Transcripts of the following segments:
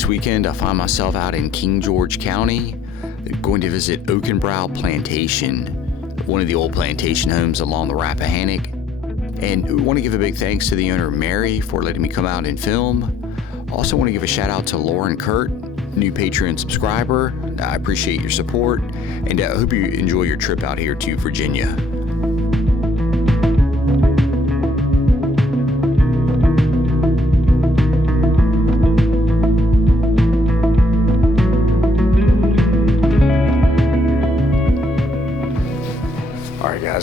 This weekend, I find myself out in King George County, going to visit OAKEN Plantation, one of the old plantation homes along the Rappahannock. And I want to give a big thanks to the owner, Mary, for letting me come out and film. Also want to give a shout out to Lauren Kurt, new Patreon subscriber. I appreciate your support, and I hope you enjoy your trip out here to Virginia.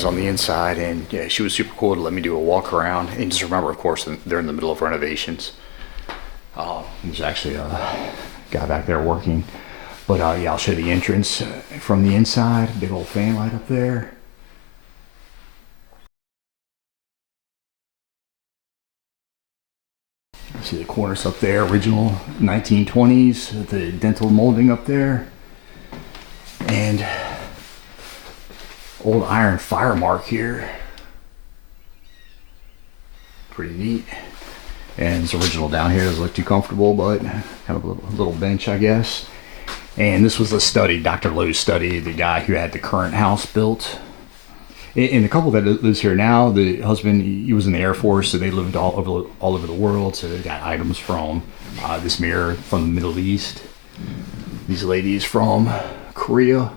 On the inside, and yeah, she was super cool to let me do a walk around. And just remember, of course, they're in the middle of renovations. There's actually a guy back there working, but yeah, I'll show you the entrance from the inside. Big old fan light up there. You see the cornice up there, original 1920s, the dental molding up there, and old iron fire mark here. Pretty neat. And it's original down here. Doesn't look too comfortable, but kind of a little bench, I guess. And this was a study, Dr. Lowe's study, the guy who had the current house built. And the couple that lives here now, the husband, he was in the Air Force, so they lived all over the world. So they got items from this mirror from the Middle East. These ladies from Korea.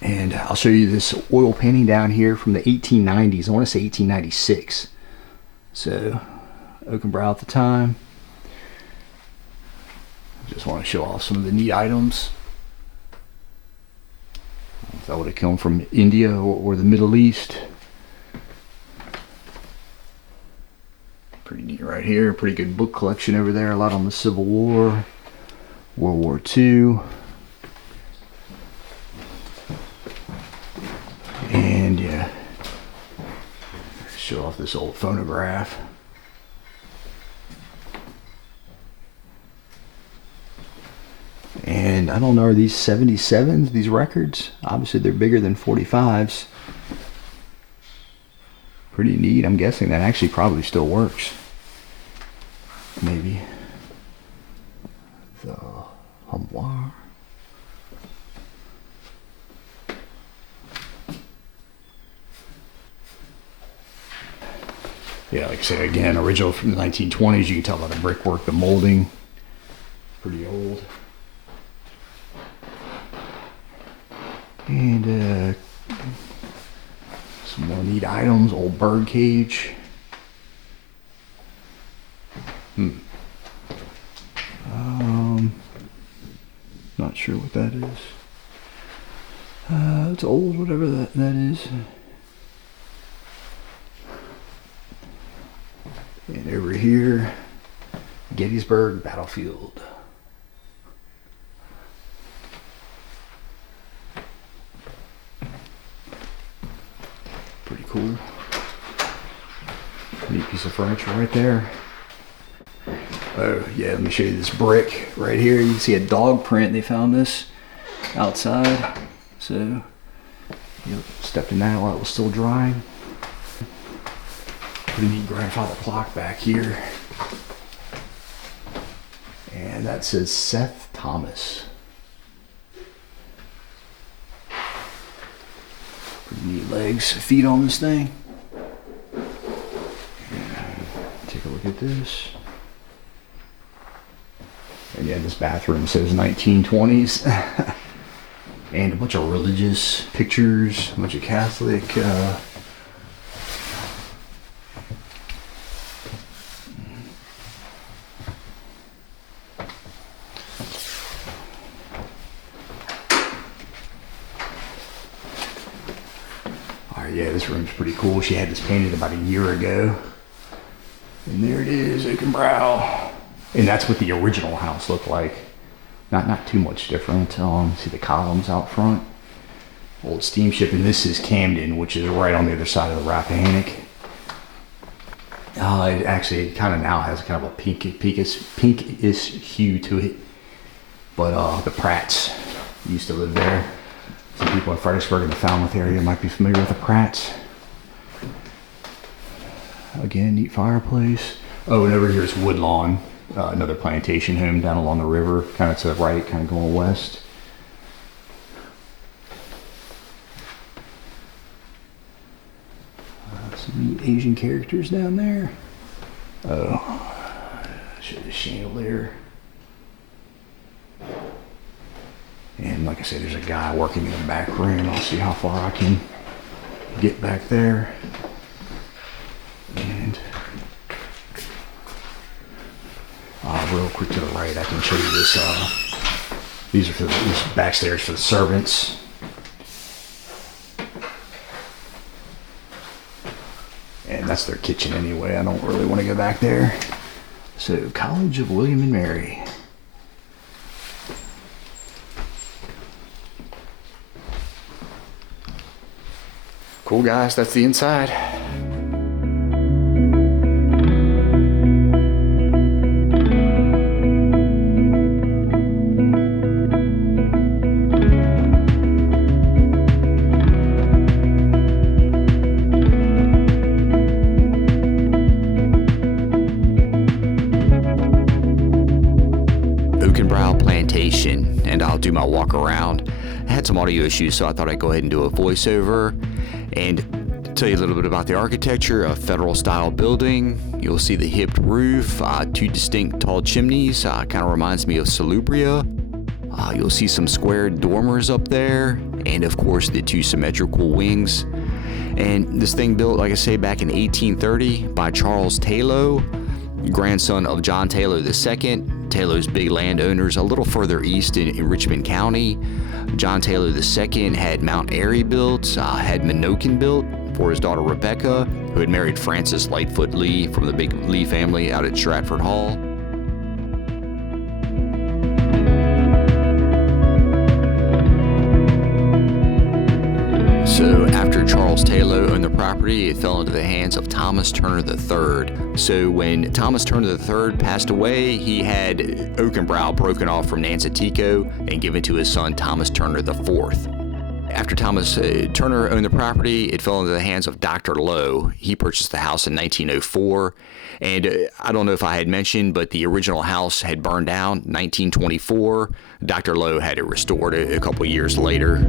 And I'll show you this oil painting down here from the 1890s. I want to say 1896. So, OAKEN at the time. Just want to show off some of the neat items. That would have come from India or the Middle East. Pretty neat right here. Pretty good book collection over there. A lot on the Civil War, World War II. And yeah, show off this old phonograph. And I don't know, are these 77s, these records? Obviously they're bigger than 45s. Pretty neat. I'm guessing that actually probably still works. Maybe. The Humboir. Yeah, like I said, again, original from the 1920s. You can tell by the brickwork, the molding, pretty old. And some more neat items, old bird cage. Not sure what that is. It's old, whatever that is. And over here, Gettysburg Battlefield. Pretty cool. Neat piece of furniture right there. Oh yeah, let me show you this brick right here. You can see a dog print. They found this outside. So, stepped in that while it was still drying. Pretty neat grandfather clock back here. And that says Seth Thomas. Pretty neat legs, feet on this thing. And take a look at this. And yeah, this bathroom says 1920s. And a bunch of religious pictures, a bunch of Catholic yeah, this room's pretty cool. She had this painted about a year ago. And there it is, OAKEN. And that's what the original house looked like. Not too much different. See the columns out front. Old steamship, and this is Camden, which is right on the other side of the Rappahannock. It actually kind of now has kind of a pinkish hue to it. But the Pratts used to live there. Some people in Fredericksburg in the Falmouth area might be familiar with the Pratts. Again, neat fireplace. Oh, and over here is Woodlawn. another plantation home down along the river, kind of to the right, kind of going west. Some neat Asian characters down there. Oh, show the chandelier. And like I said, there's a guy working in the back room. I'll see how far I can get back there. And real quick to the right, I can show you this. These are for these backstairs for the servants. And that's their kitchen anyway. I don't really want to go back there. So, College of William and Mary. Cool, guys. That's the inside. Plantation, and I'll do my walk around. I had some audio issues, so I thought I'd go ahead and do a voiceover and tell you a little bit about the architecture. A federal style building. You'll see the hipped roof, two distinct tall chimneys, kind of reminds me of Salubria. You'll see some squared dormers up there, and of course the two symmetrical wings. And this thing built, like I say, back in 1830 by Charles Tayloe, grandson of John Tayloe II. Tayloe's big landowners a little further east in Richmond County. John Tayloe II had Mount Airy built, had Minoken built for his daughter Rebecca, who had married Francis Lightfoot Lee from the big Lee family out at Stratford Hall. So after Charles Tayloe owned the property, it fell into the hands of Thomas Turner III. So when Thomas Turner III passed away, he had Oakenbrow broken off from Nancytico and given to his son Thomas Turner IV. After Thomas Turner owned the property, it fell into the hands of Dr. Lowe. He purchased the house in 1904. And I don't know if I had mentioned, but the original house had burned down in 1924. Dr. Lowe had it restored a couple years later.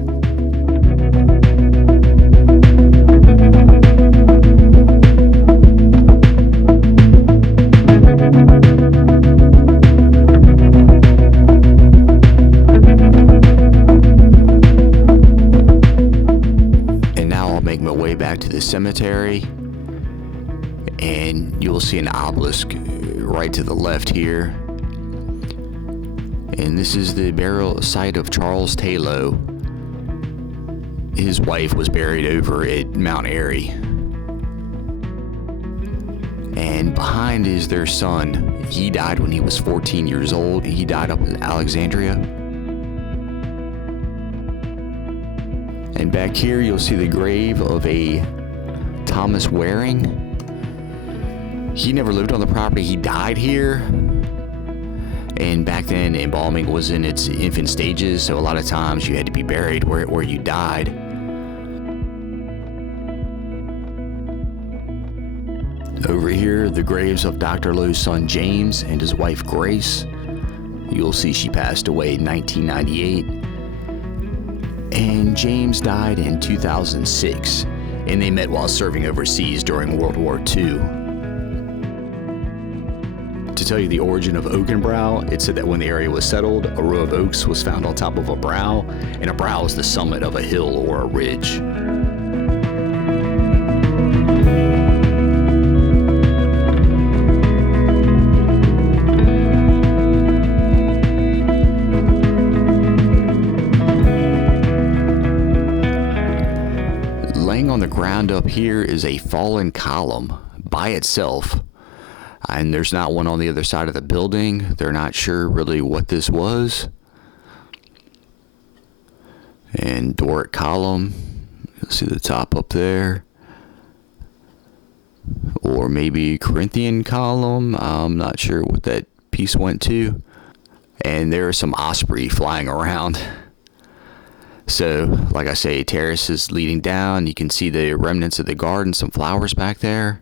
Back to the cemetery, and you'll see an obelisk right to the left here. And this is the burial site of Charles Tayloe. His wife was buried over at Mount Airy. And behind is their son. He died when he was 14 years old. He died up in Alexandria. And back here, you'll see the grave of a Thomas Waring. He never lived on the property. He died here. And back then, embalming was in its infant stages, so a lot of times you had to be buried where you died. Over here, the graves of Dr. Lowe's son James and his wife Grace. You'll see she passed away in 1998. And James died in 2006, and they met while serving overseas during World War II. To tell you the origin of Oakenbrow, it said that when the area was settled, a row of oaks was found on top of a brow, and a brow is the summit of a hill or a ridge. On the ground up here is a fallen column by itself, and there's not one on the other side of the building. They're not sure really what this was. And Doric column, you'll see the top up there, or maybe Corinthian column. I'm not sure what that piece went to. And there are some osprey flying around. So, like I say, terrace is leading down. You can see the remnants of the garden, some flowers back there.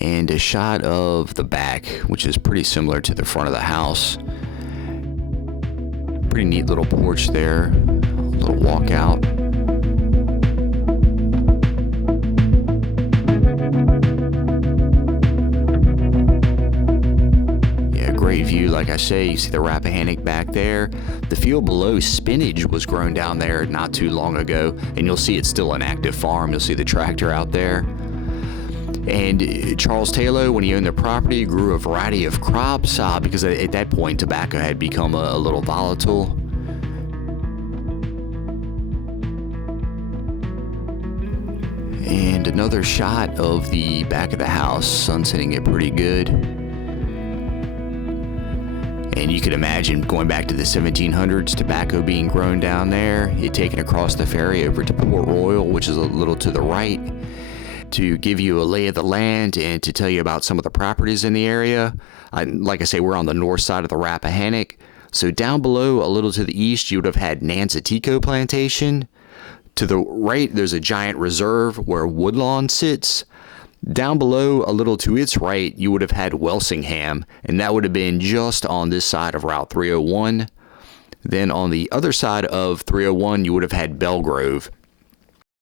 And a shot of the back, which is pretty similar to the front of the house. Pretty neat little porch there, a little walkout. Yeah, great view. Like I say, you see the Rappahannock back there. The field below, spinach was grown down there not too long ago, and you'll see it's still an active farm. You'll see the tractor out there. And Charles Tayloe, when he owned the property, grew a variety of crops because at that point tobacco had become a little volatile. And another shot of the back of the house, sun's hitting it pretty good. And you could imagine going back to the 1700s, tobacco being grown down there, it taken across the ferry over to Port Royal, which is a little to the right, to give you a lay of the land and to tell you about some of the properties in the area. Like I say, we're on the north side of the Rappahannock. So down below, a little to the east, you would have had Nanceteco Plantation. To the right, there's a giant reserve where Woodlawn sits. Down below, a little to its right, you would have had Welsingham, and that would have been just on this side of Route 301. Then on the other side of 301, you would have had Belgrove.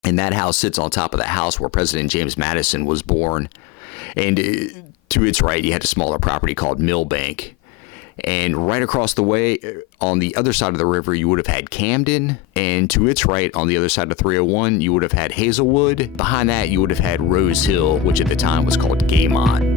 And that house sits on top of the house where President James Madison was born. And to its right, you had a smaller property called Millbank. And right across the way, on the other side of the river, you would have had Camden. And to its right, on the other side of 301, you would have had Hazelwood. Behind that, you would have had Rose Hill, which at the time was called Gaymont.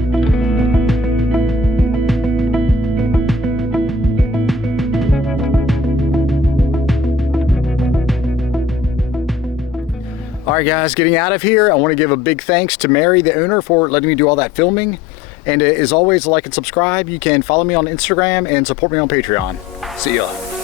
All right, guys, getting out of here, I want to give a big thanks to Mary, the owner, for letting me do all that filming. And as always, like and subscribe. You can follow me on Instagram and support me on Patreon. See ya.